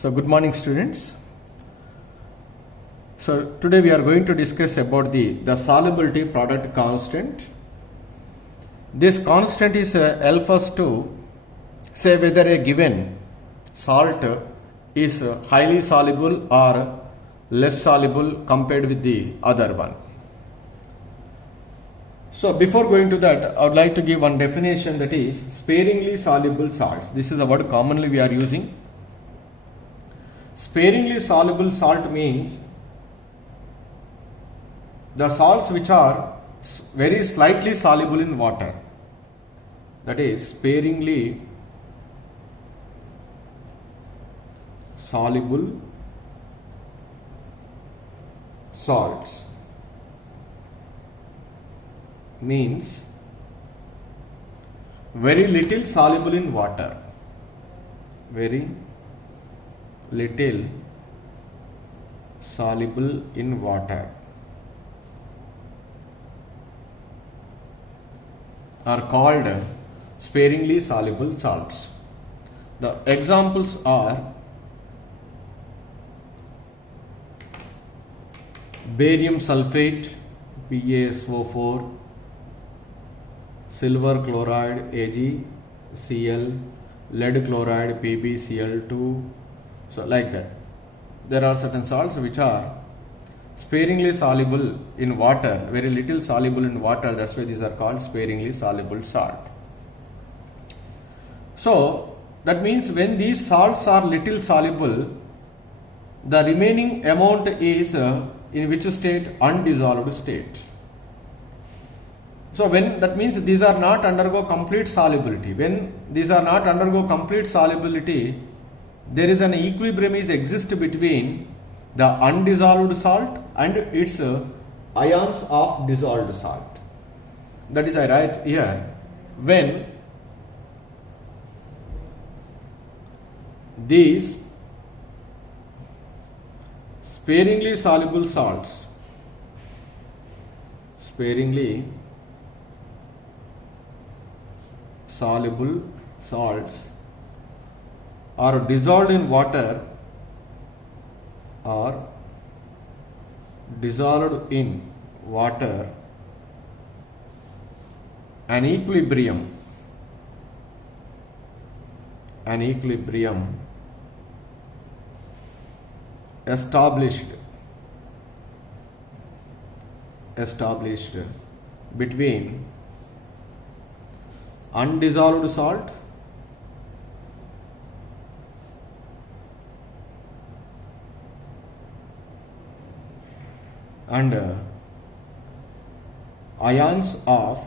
So good morning students. So today we are going to discuss about the solubility product constant. This constant is help us to say whether a given salt is highly soluble or less soluble compared with the other one. So before going to that, I would like to give one definition, that is sparingly soluble salts. This is a word commonly we are using. Sparingly soluble salt means the salts which are very slightly soluble in water. That is sparingly soluble salts means very little soluble in water. Very little soluble in water are called sparingly soluble salts. The examples are barium sulfate BaSO4, silver chloride AgCl, lead chloride PbCl2. So like that, there are certain salts which are sparingly soluble in water, very little soluble in water. That's why these are called sparingly soluble salt. So that means when these salts are little soluble, the remaining amount is in which state? Undissolved state. So when that means these are not undergo complete solubility. When these are not undergo complete solubility, there is an equilibrium is exist between the undissolved salt and its ions of dissolved salt. That is, I write here, when these sparingly soluble salts are dissolved in water, an equilibrium established between undissolved salt and ions of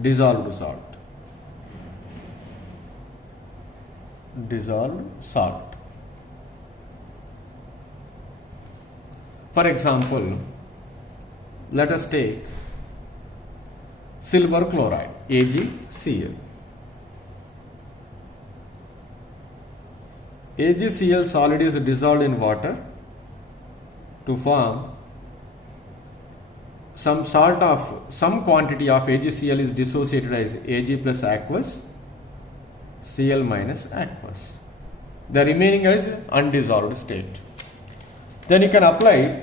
dissolved salt. For example, let us take silver chloride AgCl. AgCl solid is dissolved in water to form some quantity of AgCl is dissociated as Ag plus aqueous, Cl minus aqueous. The remaining is undissolved state. Then you can apply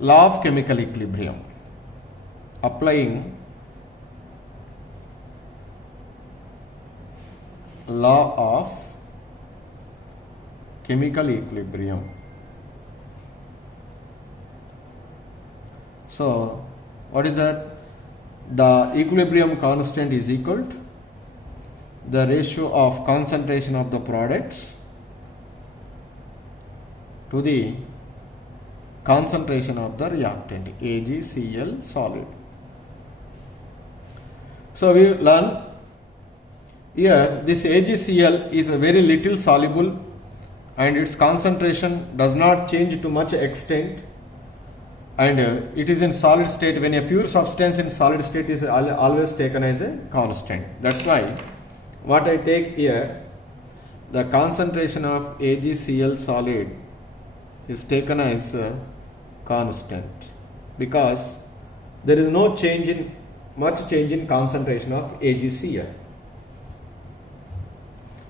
law of chemical equilibrium. Applying law of chemical equilibrium. So what is that? The equilibrium constant is equal to the ratio of concentration of the products to the concentration of the reactant AgCl solid. So we learn here this AgCl is a very little soluble and its concentration does not change to much extent, and it is in solid state. When a pure substance in solid state is always taken as a constant. That's why what I take here, the concentration of AgCl solid is taken as constant because there is no much change in concentration of AgCl.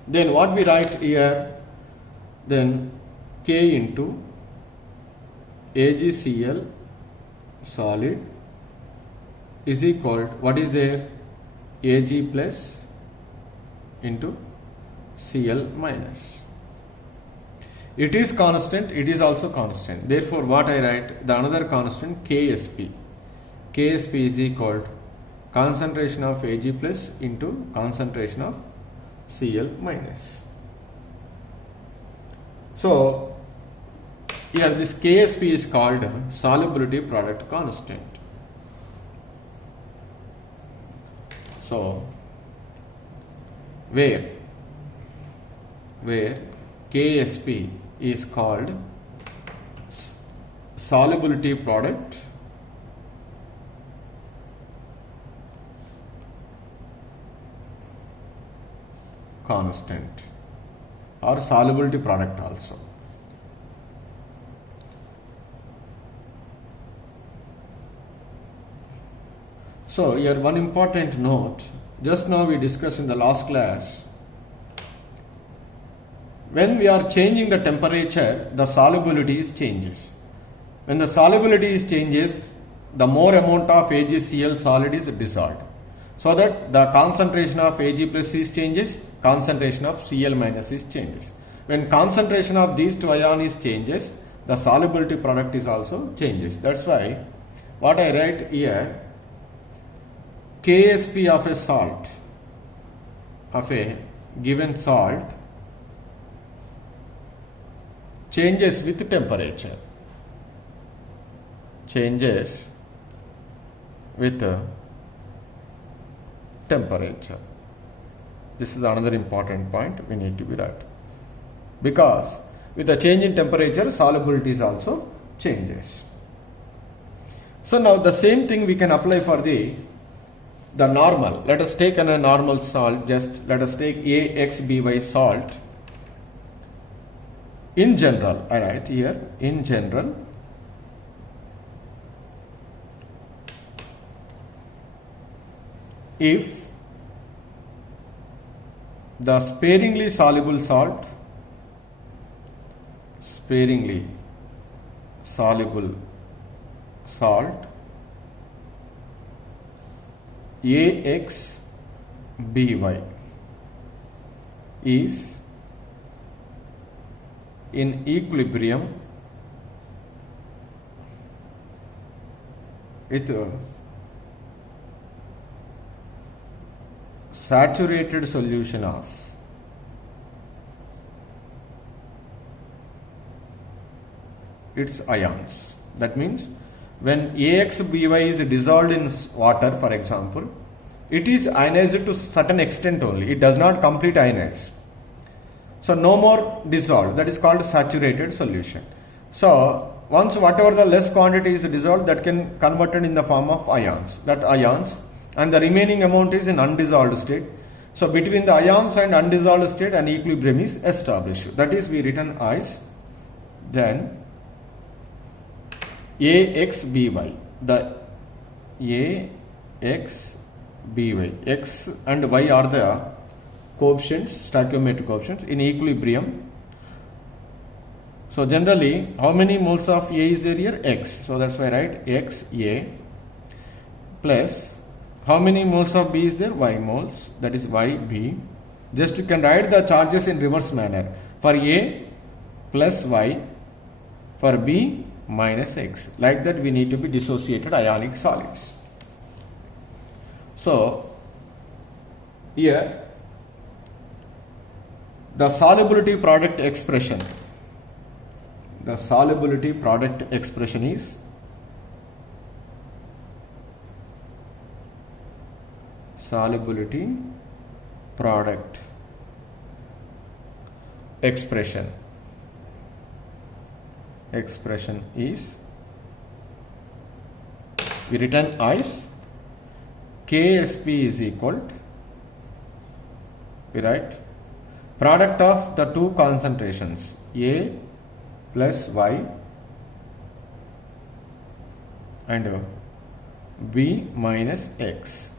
Then what we write here, then K into AgCl solid is equal to, what is there, Ag plus into Cl minus. It is constant, it is also constant. Therefore, what I write, the another constant Ksp. Ksp is equal to concentration of Ag plus into concentration of Cl minus. So, here this Ksp is called solubility product constant. So, where Ksp is called solubility product constant or solubility product also. So here one important note, just now we discussed in the last class, when we are changing the temperature, the solubility changes. When the solubility changes, the more amount of AgCl solid is dissolved. So that the concentration of Ag plus is changes, concentration of Cl minus is changes. When concentration of these two ions changes, the solubility product is also changes. That's why what I write here, Ksp of a salt, of a given salt, changes with temperature. Changes with temperature. This is another important point we need to be right. Because with the change in temperature, solubility is also changes. So now the same thing we can apply for the normal. Let us take a normal salt, just let us take AXBY salt. In general, I write here, in general, if the sparingly soluble salt, AXBY is in equilibrium with saturated solution of its ions. That means when AXBY is dissolved in water, for example, it is ionized to certain extent only. It does not complete ionize. So no more dissolved. That is called saturated solution. So once whatever the less quantity is dissolved, that can converted in the form of ions. That ions, and the remaining amount is in undissolved state. So between the ions and undissolved state, an equilibrium is established. That is we written as then AXBY. The AXBY, X and Y are the coefficients, stoichiometric coefficients in equilibrium. So generally, how many moles of A is there here? X. So that's why I write XA plus how many moles of B is there? Y moles. That is YB. Just you can write the charges in reverse manner. For A plus Y, for B minus X. Like that we need to be dissociated ionic solids. So here the solubility product expression. The solubility product expression is solubility product expression. Expression is we written as Ksp is equal to, we write product of the two concentrations A plus Y and B minus X.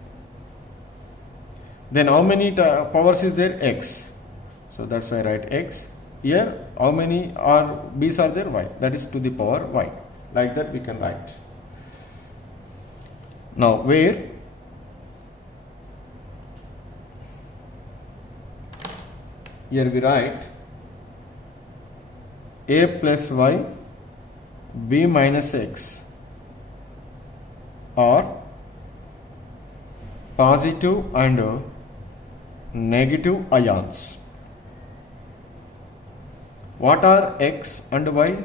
Then how many powers is there? X. So that's why I write x. Here how many are b's are there? Y. That is to the power y. Like that we can write. Now where here we write a plus y, b minus x are positive and negative ions. What are x and y?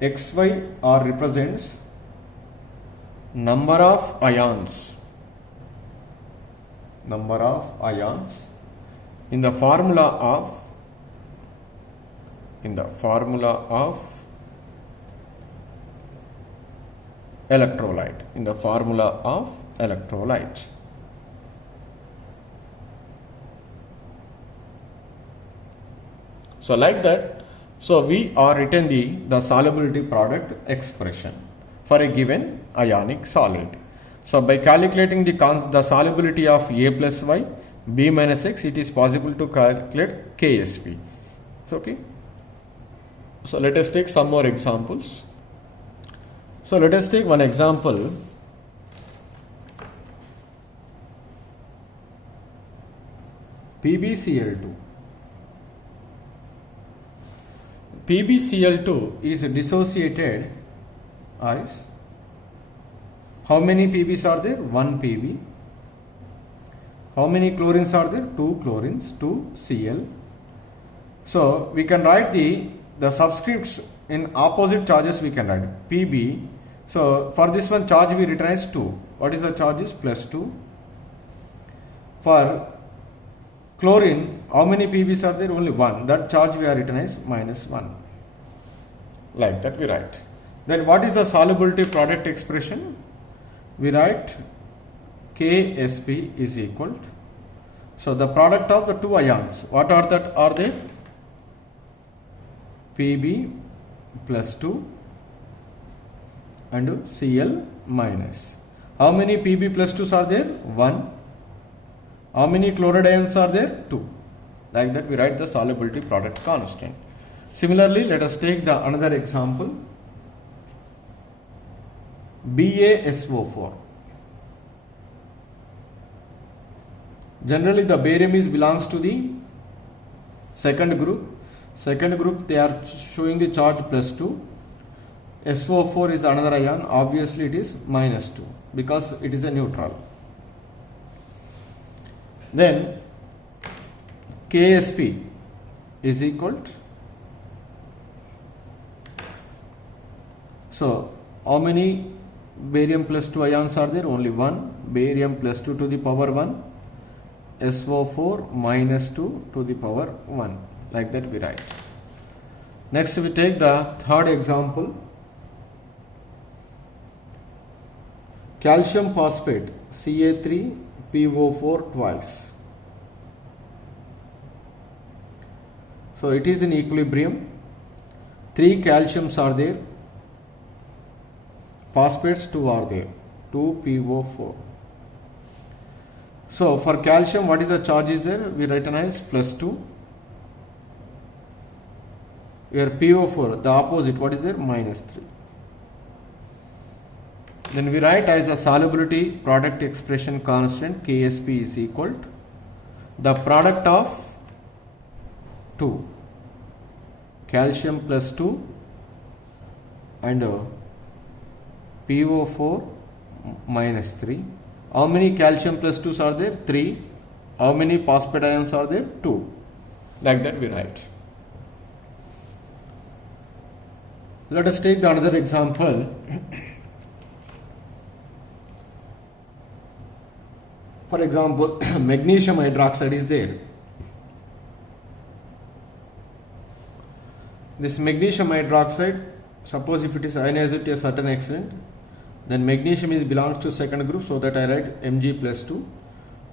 X, y are represents number of ions. Number of ions in the formula of electrolyte. In the formula of electrolyte. So like that, so we are written the solubility product expression for a given ionic solid. So by calculating the solubility of A plus Y, B minus X, it is possible to calculate KSP. So, okay. So let us take some more examples. So let us take one example. PbCl2. PbCl2 is dissociated as how many Pb's are there? 1 Pb. How many chlorines are there? 2 chlorines, 2 Cl. So we can write the subscripts in opposite charges. We can write Pb. So for this one charge we written as 2. What is the charge? Is plus 2. For chlorine, how many Pb's are there? Only 1. That charge we are written as minus 1. Like that we write. Then what is the solubility product expression? We write KSP is equal to, so the product of the two ions, what are that? Are they? Pb plus 2 and Cl minus. How many Pb plus 2s are there? 1. How many chloride ions are there? 2. Like that we write the solubility product constant. Similarly, let us take the another example. BaSO4. Generally the barium belongs to the second group. Second group they are showing the charge plus 2. SO4 is another ion. Obviously it is minus 2 because it is a neutral. Then KSP is equal to, so how many barium plus 2 ions are there? Only 1. Barium plus 2 to the power 1. SO4 minus 2 to the power 1. Like that we write. Next we take the third example. Calcium phosphate Ca3PO4 twice. So it is in equilibrium. 3 calciums are there. Phosphates 2 are there. 2PO4. So for calcium, what is the charge is there? We written as plus 2. Here PO4, the opposite, what is there? Minus 3. Then we write as the solubility product expression constant KSP is equal to the product of 2. Calcium plus 2 and PO4 minus 3. How many calcium plus 2s are there? 3. How many phosphate ions are there? 2. Like that we write. Let us take the another example. For example, magnesium hydroxide is there. This magnesium hydroxide, suppose if it is ionized to a certain extent, then magnesium belongs to second group, so that I write Mg plus 2.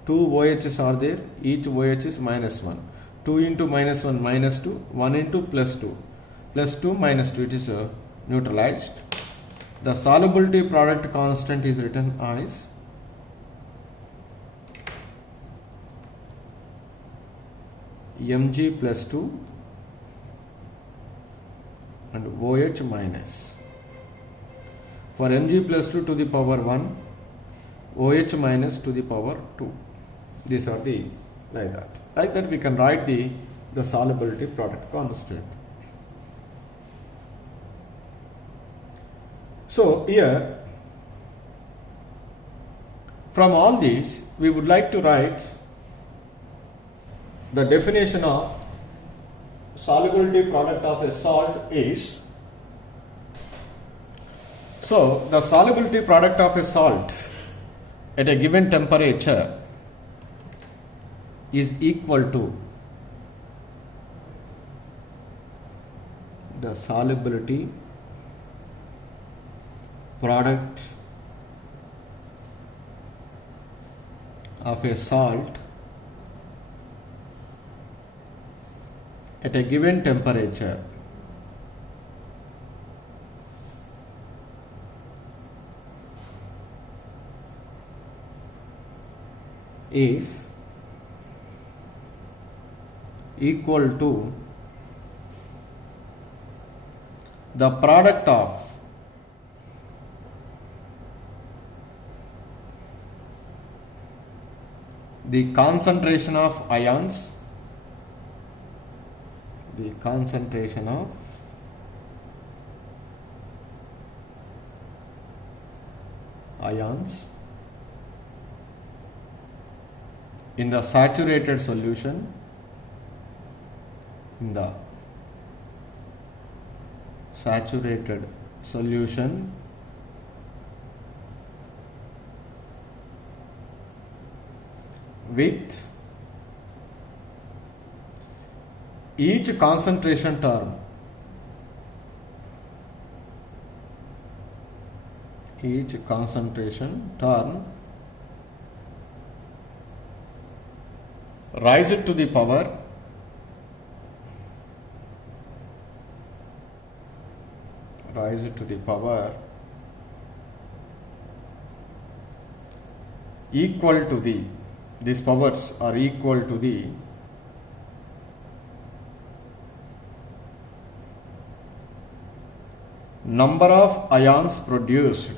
2 OHs are there, each OH is minus 1. 2 into minus 1 minus 2, 1 into plus 2. Plus 2 minus 2, it is neutralized. The solubility product constant is written as Mg plus 2 and OH minus. For Mg plus 2 to the power 1, OH minus to the power 2. These are the like that. Like that we can write the solubility product constant. So here from all these we would like to write the definition of solubility product of a salt is, so the solubility product of a salt at a given temperature is equal to the solubility product of a salt at a given temperature is equal to the product of the concentration of ions, the concentration of ions in the saturated solution, in the saturated solution with each concentration term rise to the power equal to the, these powers are equal to the number of ions produced,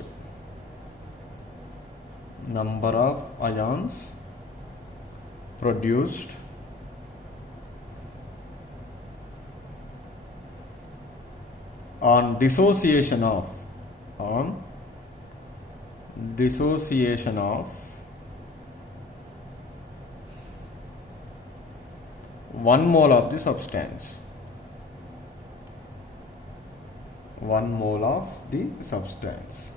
on dissociation of 1 mole of the substance. 1 mole of the substance.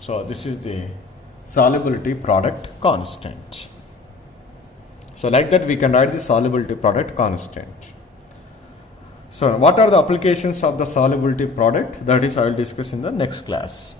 So this is the solubility product constant. So like that we can write the solubility product constant. So what are the applications of the solubility product? That is I will discuss in the next class.